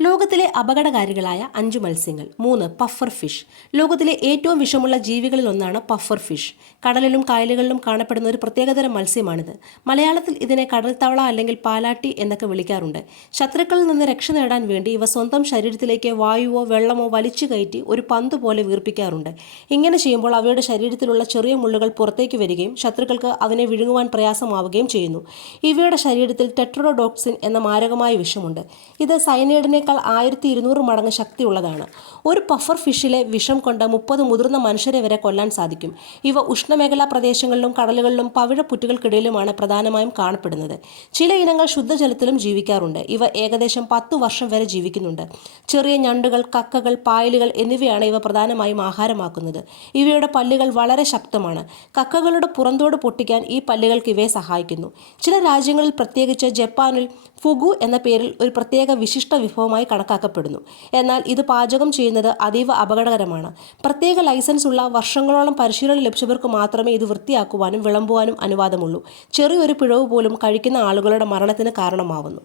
ലോകത്തിലെ അപകടകാരികളായ 5 മത്സ്യങ്ങൾ. 3. Puffer fish. ലോകത്തിലെ ഏറ്റവും വിഷമുള്ള ജീവികളിൽ ഒന്നാണ് പഫർ ഫിഷ്. കടലിലും കായലുകളിലും കാണപ്പെടുന്ന ഒരു പ്രത്യേകതരം മത്സ്യമാണിത്. മലയാളത്തിൽ ഇതിനെ കടൽത്തവള അല്ലെങ്കിൽ പാലാട്ടി എന്നൊക്കെ വിളിക്കാറുണ്ട്. ശത്രുക്കളിൽ നിന്ന് രക്ഷ നേടാൻ വേണ്ടി ഇവ സ്വന്തം ശരീരത്തിലേക്ക് വായുവോ വെള്ളമോ വലിച്ചു കയറ്റി ഒരു പന്ത് പോലെ വീർപ്പിക്കാറുണ്ട്. ഇങ്ങനെ ചെയ്യുമ്പോൾ അവയുടെ ശരീരത്തിലുള്ള ചെറിയ മുള്ളുകൾ പുറത്തേക്ക് വരികയും ശത്രുക്കൾക്ക് അതിനെ വിഴുങ്ങുവാൻ പ്രയാസമാവുകയും ചെയ്യുന്നു. ഇവയുടെ ശരീരത്തിൽ ടെട്രോഡോക്സിൻ എന്ന മാരകമായ വിഷമുണ്ട്. ഇത് സയനൈഡിനെ 1200 മടങ്ങ് ശക്തിയുള്ളതാണ്. ഒരു പഫർ ഫിഷിലെ വിഷം കൊണ്ട് 30 മുതിർന്ന മനുഷ്യരെ വരെ കൊല്ലാൻ സാധിക്കും. ഇവ ഉഷ്ണമേഖലാ പ്രദേശങ്ങളിലും കടലുകളിലും പവിഴപ്പുറ്റുകൾക്കിടയിലുമാണ് പ്രധാനമായും കാണപ്പെടുന്നത്. ചില ഇനങ്ങൾ ശുദ്ധജലത്തിലും ജീവിക്കാറുണ്ട്. ഇവ ഏകദേശം 10 വർഷം വരെ ജീവിക്കുന്നുണ്ട്. ചെറിയ ഞണ്ടുകൾ, കക്കകൾ, പായലുകൾ എന്നിവയാണ് ഇവ പ്രധാനമായും ആഹാരമാക്കുന്നത്. ഇവയുടെ പല്ലുകൾ വളരെ ശക്തമാണ്. കക്കകളുടെ പുറന്തോട് പൊട്ടിക്കാൻ ഈ പല്ലുകൾക്ക് ഇവയെ സഹായിക്കുന്നു. ചില രാജ്യങ്ങളിൽ, പ്രത്യേകിച്ച് ജപ്പാനിൽ, ഫുഗു എന്ന പേരിൽ ഒരു പ്രത്യേക വിശിഷ്ട വിഭവമായി കണക്കാക്കപ്പെടുന്നു. എന്നാൽ ഇത് പാചകം ചെയ്യുന്നത് അതീവ അപകടകരമാണ്. പ്രത്യേക ലൈസൻസ് ഉള്ള വർഷങ്ങളോളം പരിശീലനം ലഭിച്ചവർക്ക് മാത്രമേ ഇത് വൃത്തിയാക്കുവാനും വിളമ്പുവാനും അനുവാദമുള്ളൂ. ചെറിയൊരു പിഴവ് പോലും കഴിക്കുന്ന ആളുകളുടെ മരണത്തിന് കാരണമാവുന്നു.